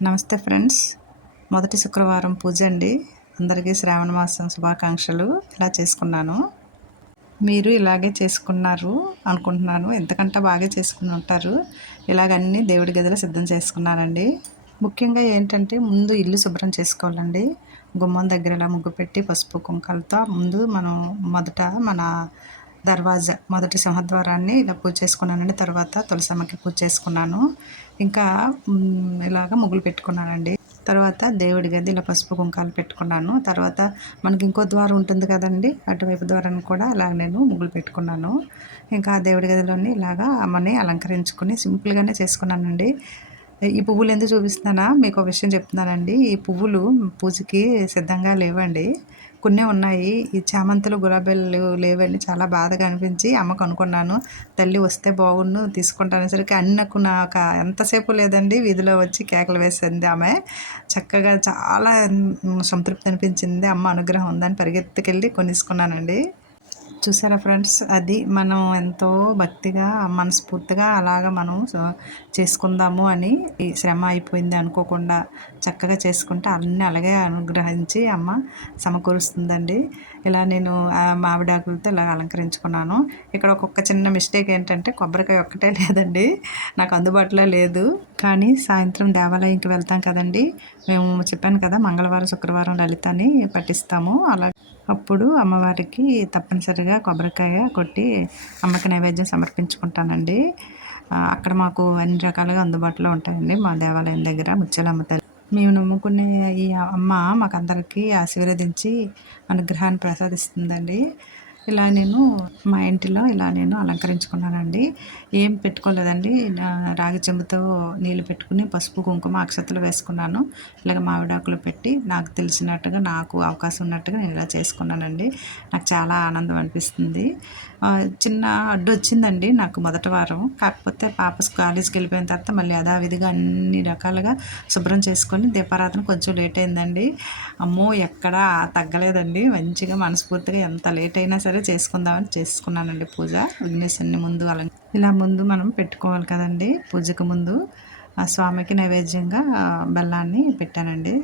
నమస్తే ఫ్రెండ్స్. మొదటి శుక్రవారం పూజ అండి. అందరికీ శ్రావణ మాసం శుభాకాంక్షలు. ఇలా చేసుకున్నాను. మీరు ఇలాగే చేసుకున్నారు అనుకుంటున్నాను. ఎంతకంటే బాగా చేసుకుని ఉంటారు. ఇలాగన్నీ దేవుడి గదిలో సిద్ధం చేసుకున్నానండి ముఖ్యంగా ఏంటంటే ముందు ఇల్లు శుభ్రం చేసుకోవాలండి. గుమ్మం దగ్గర ఇలా ముగ్గు పెట్టి పసుపు కుంకాలతో ముందు మనం మొదట మన దర్వాజా మొదటి సింహద్వారాన్ని ఇలా పూజ చేసుకున్నానండి తర్వాత తులసమ్మకి పూజ చేసుకున్నాను. ఇంకా ఇలాగ ముగ్గులు పెట్టుకున్నానండి. తర్వాత దేవుడి గది ఇలా పసుపు కుంకాలు పెట్టుకున్నాను. తర్వాత మనకి ఇంకో ద్వారం ఉంటుంది కదండి అటువైపు ద్వారాన్ని కూడా అలా నేను ముగ్గులు పెట్టుకున్నాను. ఇంకా దేవుడి గదిలోని ఇలాగా అమ్మని అలంకరించుకుని సింపుల్గానే చేసుకున్నానండి. ఈ పువ్వులు ఎందుకు చూపిస్తున్నానా? మీకు ఒక విషయం చెప్తున్నానండి. ఈ పువ్వులు పూజకి సిద్ధంగా లేవండి. కొన్ని ఉన్నాయి. ఈ చామంతులు గులాబీలు లేవని చాలా బాధగా అనిపించి అమ్మకు అనుకున్నాను తల్లి వస్తే బాగుండు తీసుకుంటానేసరికి అన్నకు నాకు ఎంతసేపు లేదండి. వీధిలో వచ్చి కేకలు వేసింది ఆమె. చక్కగా చాలా సంతృప్తి అనిపించింది. అమ్మ అనుగ్రహం ఉందని పరిగెత్తుకెళ్ళి కొనిసుకున్నానండి. చూసారా ఫ్రెండ్స్? అది మనం ఎంతో భక్తిగా మనస్ఫూర్తిగా అలాగ మనం చేసుకుందాము అని ఈ శ్రమ అయిపోయింది అనుకోకుండా చక్కగా చేసుకుంటే అన్నీ అలాగే అనుగ్రహించి అమ్మ సమకూరుస్తుందండి. ఇలా నేను మామిడాకులతో ఇలా అలంకరించుకున్నాను. ఇక్కడ ఒక్కొక్క చిన్న మిస్టేక్ ఏంటంటే కొబ్బరికాయ ఒక్కటే లేదండి. నాకు అందుబాటులో లేదు. కానీ సాయంత్రం దేవాలయంకి వెళ్తాం కదండి. మేము చెప్పాను కదా మంగళవారం శుక్రవారం లలితాన్ని పట్టిస్తాము అలా అప్పుడు అమ్మవారికి తప్పనిసరిగా కొబ్బరికాయ కొట్టి అమ్మకి నైవేద్యం సమర్పించుకుంటానండి. అక్కడ మాకు అన్ని రకాలుగా అందుబాటులో ఉంటాయండి మా దేవాలయం దగ్గర ముత్యాలమ్మ తల్లి. మేము నమ్ముకునే ఈ అమ్మ మాకందరికీ ఆశీర్వదించి అనుగ్రహాన్ని ప్రసాదిస్తుందండి. ఇలా నేను మా ఇంటిలో ఇలా నేను అలంకరించుకున్నానండి. ఏం పెట్టుకోలేదండి. రాగి చెంబుతో నీళ్ళు పెట్టుకుని పసుపు కుంకుమ అక్షతలు వేసుకున్నాను. ఇలాగ మామిడాకులు పెట్టి నాకు తెలిసినట్టుగా నాకు అవకాశం ఉన్నట్టుగా నేను ఇలా చేసుకున్నానండి. నాకు చాలా ఆనందం అనిపిస్తుంది. చిన్న అడ్డు వచ్చిందండి నాకు మొదటి వారం. కాకపోతే పాప కాలేజీకి వెళ్ళిపోయిన తర్వాత మళ్ళీ యథావిధిగా అన్ని రకాలుగా శుభ్రం చేసుకొని దీపారాధన కొంచెం లేట్ అయిందండి. అమ్మో ఎక్కడా తగ్గలేదండి. మంచిగా మనస్ఫూర్తిగా ఎంత లేట్ అయినా సరే చేసుకుందామని చేసుకున్నానండి పూజ. విఘ్నేశ్వరుని ముందు అలా ఇలా ముందు మనం పెట్టుకోవాలి కదండి. పూజకు ముందు ఆ స్వామికి నైవేద్యంగా బెల్లాన్ని పెట్టానండి.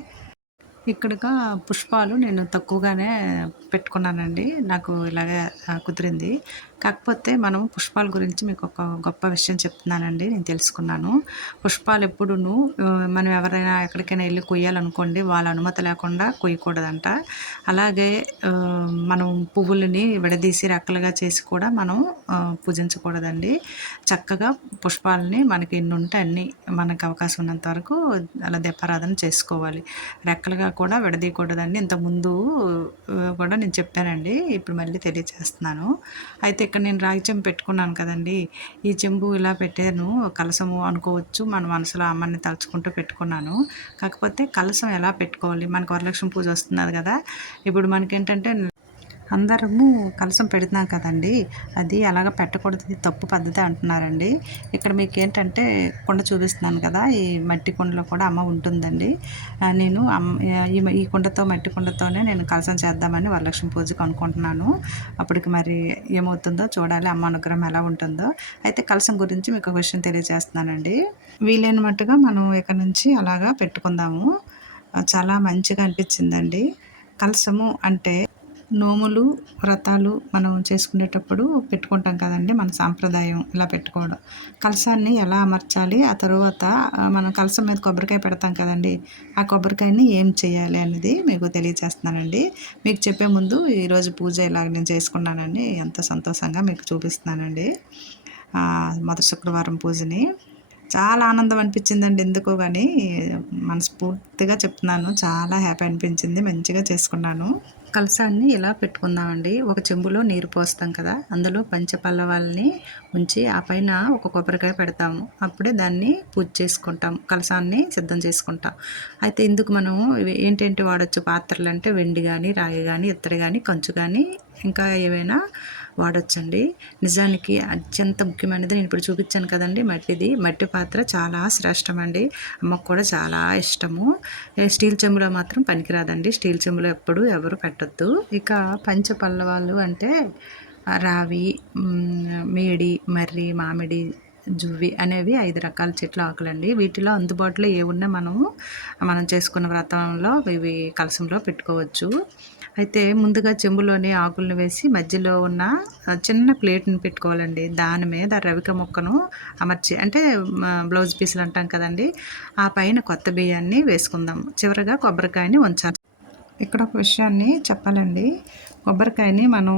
ఇక్కడగా పుష్పాలు నేను తక్కువగానే పెట్టుకున్నానండి. నాకు ఇలాగే కుదిరింది. కాకపోతే మనం పుష్పాల గురించి మీకు ఒక గొప్ప విషయం చెప్తున్నానండి. నేను తెలుసుకున్నాను. పుష్పాలు ఎప్పుడును మనం ఎవరైనా ఎక్కడికైనా వెళ్ళి కొయ్యాలనుకోండి వాళ్ళ అనుమతి లేకుండా కొయ్యకూడదంట. అలాగే మనం పువ్వులని విడదీసి రెక్కలుగా చేసి కూడా మనం పూజించకూడదండి. చక్కగా పుష్పాలని మనకి ఎన్ని ఉంటే అన్ని మనకు అవకాశం ఉన్నంత వరకు అలా దీపారాధన చేసుకోవాలి. రెక్కలుగా కూడా విడదీయకూడదండి. ఇంతకుముందు కూడా నేను చెప్పానండి. ఇప్పుడు మళ్ళీ తెలియచేస్తున్నాను. అయితే ఇక్కడ నేను రాగి చెంబు పెట్టుకున్నాను కదండి. ఈ చెంబు ఇలా పెట్టాను. కలసము అనుకోవచ్చు. మన మనసులో అమ్మని తలుచుకుంటూ పెట్టుకున్నాను. కాకపోతే కలసం ఎలా పెట్టుకోవాలి? మనకు వరలక్ష్మి పూజ వస్తున్నది కదా. ఇప్పుడు మనకేంటంటే అందరము కలసం పెడుతున్నాం కదండి. అది అలాగ పెట్టకూడదు. తప్పు పద్ధతి అంటున్నారండి. ఇక్కడ మీకు ఏంటంటే కుండ చూపిస్తున్నాను కదా ఈ మట్టి కుండలో కూడా అమ్మ ఉంటుందండి. నేను ఈ కుండతో మట్టి కుండతోనే నేను కలసం చేద్దామని వరలక్ష్మి పూజకు అనుకుంటున్నాను అప్పటికి మరి ఏమవుతుందో చూడాలి అమ్మ అనుగ్రహం ఎలా ఉంటుందో. అయితే కలసం గురించి మీకు ఒక విషయం తెలియజేస్తున్నానండి. వీలైన మట్టుగా మనం ఇక్కడ నుంచి అలాగా పెట్టుకుందాము. చాలా మంచిగా అనిపించిందండి. కలసము అంటే నోములు వ్రతాలు మనం చేసుకునేటప్పుడు పెట్టుకుంటాం కదండి మన సాంప్రదాయం ఇలా పెట్టుకోవడం. కలసాన్ని ఎలా అమర్చాలి? ఆ తర్వాత మనం కలసం మీద కొబ్బరికాయ పెడతాం కదండి. ఆ కొబ్బరికాయని ఏం చేయాలి అనేది మీకు తెలియజేస్తున్నానండి. మీకు చెప్పే ముందు ఈరోజు పూజ ఇలాగ నేను చేసుకున్నానండి. ఎంత సంతోషంగా మీకు చూపిస్తున్నానండి. మొదటి శుక్రవారం పూజని. చాలా ఆనందం అనిపించిందండి ఎందుకో కానీ మనస్ఫూర్తిగా చెప్తున్నాను. చాలా హ్యాపీ అనిపించింది. మంచిగా చేసుకున్నాను. కలసాన్ని ఇలా పెట్టుకుందామండి. ఒక చెంబులో నీరు పోస్తాం కదా అందులో పంచపల్లవాల్ని ఉంచి ఆ పైన ఒక కొబ్బరికాయ పెడతాము. అప్పుడే దాన్ని పూజ చేసుకుంటాం కలసాన్ని సిద్ధం చేసుకుంటాం. అయితే ఇందుకు మనం ఏంటంటే వాడచ్చు? పాత్రలు అంటే వెండి కానీ రాగి కానీ ఇత్తడి కానీ కంచు కానీ ఇంకా ఏవైనా వాడచ్చండి. నిజానికి అత్యంత ముఖ్యమైనది నేను ఇప్పుడు చూపించాను కదండి మట్టిది. మట్టి పాత్ర చాలా శ్రేష్టమండి. అమ్మకు కూడా చాలా ఇష్టము. స్టీల్ చెంబులో మాత్రం పనికిరాదండి. స్టీల్ చెంబులో ఎప్పుడు ఎవరు పెట్టద్దు. ఇక పంచ పల్లవాళ్ళు అంటే రావి మేడి మర్రి మామిడి జువ్వి అనేవి ఐదు రకాల చెట్ల ఆకులండి. వీటిలో అందుబాటులో ఏ ఉన్నా మనము మనం చేసుకున్న వ్రతంలో ఇవి కలసంలో పెట్టుకోవచ్చు. అయితే ముందుగా చెంబులోని ఆకులను వేసి మధ్యలో ఉన్న చిన్న ప్లేట్ని పెట్టుకోవాలండి. దాని మీద రవిక ముక్కను అమర్చి అంటే బ్లౌజ్ పీసులు అంటాం కదండి ఆ పైన కొత్త బియ్యాన్ని వేసుకుందాం. చివరగా కొబ్బరికాయని ఉంచాలి. ఇక్కడ ఒక విషయాన్ని చెప్పాలండి. కొబ్బరికాయని మనం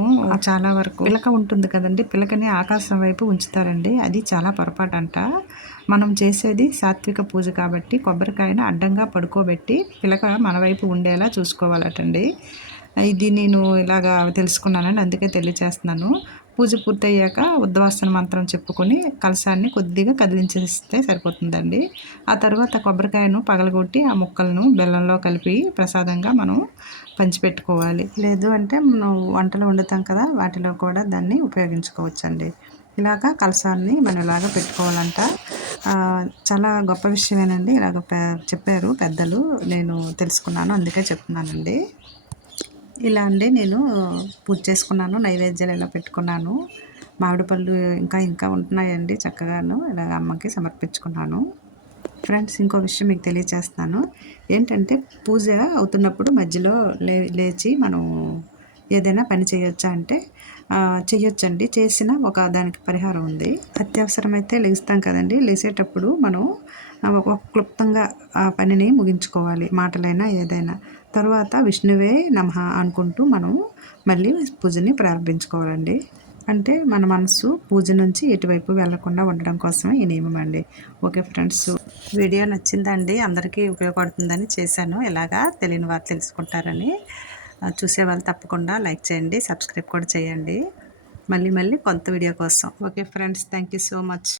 చాలా వరకు పిలక ఉంటుంది కదండి. పిలకని ఆకాశం వైపు ఉంచుతారండి. అది చాలా పొరపాటు అంట మనం చేసేది సాత్విక పూజ కాబట్టి కొబ్బరికాయని అడ్డంగా పడుకోబెట్టి పిలక మన వైపు ఉండేలా చూసుకోవాలటండి. ఇది నేను ఇలాగా తెలుసుకున్నానండి అందుకే తెలియచేస్తున్నాను. పూజ పూర్తయ్యాక ఉద్వాసన మంత్రం చెప్పుకొని కలశాన్ని కొద్దిగా కదిలించేస్తే సరిపోతుందండి. ఆ తర్వాత కొబ్బరికాయను పగలగొట్టి ఆ ముక్కలను బెల్లంలో కలిపి ప్రసాదంగా మనం పంచిపెట్టుకోవాలి. లేదు అంటే మనం వంటలు వండుతాం కదా వాటిలో కూడా దాన్ని ఉపయోగించుకోవచ్చండి. ఇలాగా కలసాన్ని మనం ఇలాగ పెట్టుకోవాలంట చాలా గొప్ప విషయమేనండి. ఇలాగ చెప్పారు పెద్దలు. నేను తెలుసుకున్నాను అందుకే చెప్తున్నానండి. ఇలా అండి నేను పూజ చేసుకున్నాను నైవేద్యాలు ఇలా పెట్టుకున్నాను. మామిడి పళ్ళు ఇంకా ఇంకా ఉంటున్నాయండి చక్కగాను. ఇలా అమ్మకి సమర్పించుకున్నాను. ఫ్రెండ్స్ ఇంకో విషయం మీకు తెలియచేస్తాను ఏంటంటే పూజ అవుతున్నప్పుడు మధ్యలో లే లేచి మనం ఏదైనా పని చేయొచ్చా అంటే చేయొచ్చండి చేసిన ఒక దానికి పరిహారం ఉంది. అత్యవసరమైతే లేస్తాం కదండి. లేచేటప్పుడు మనం క్లుప్తంగా ఆ పనిని ముగించుకోవాలి మాటలైనా ఏదైనా. తర్వాత విష్ణువే నమ అనుకుంటూ మనం మళ్ళీ పూజని ప్రారంభించుకోవాలండి. అంటే మన మనసు పూజ నుంచి ఎటువైపు వెళ్ళకుండా ఉండడం కోసమే ఈ నియమం అండి. ఓకే ఫ్రెండ్స్ వీడియో నచ్చిందండి అందరికీ ఉపయోగపడుతుందని చేశాను. ఇలాగా తెలియని వారు తెలుసుకుంటారని చూసే వాళ్ళు తప్పకుండా లైక్ చేయండి సబ్స్క్రైబ్ కూడా చేయండి. మళ్ళీ మళ్ళీ కొత్త వీడియో కోసం. Okay friends thank you so much.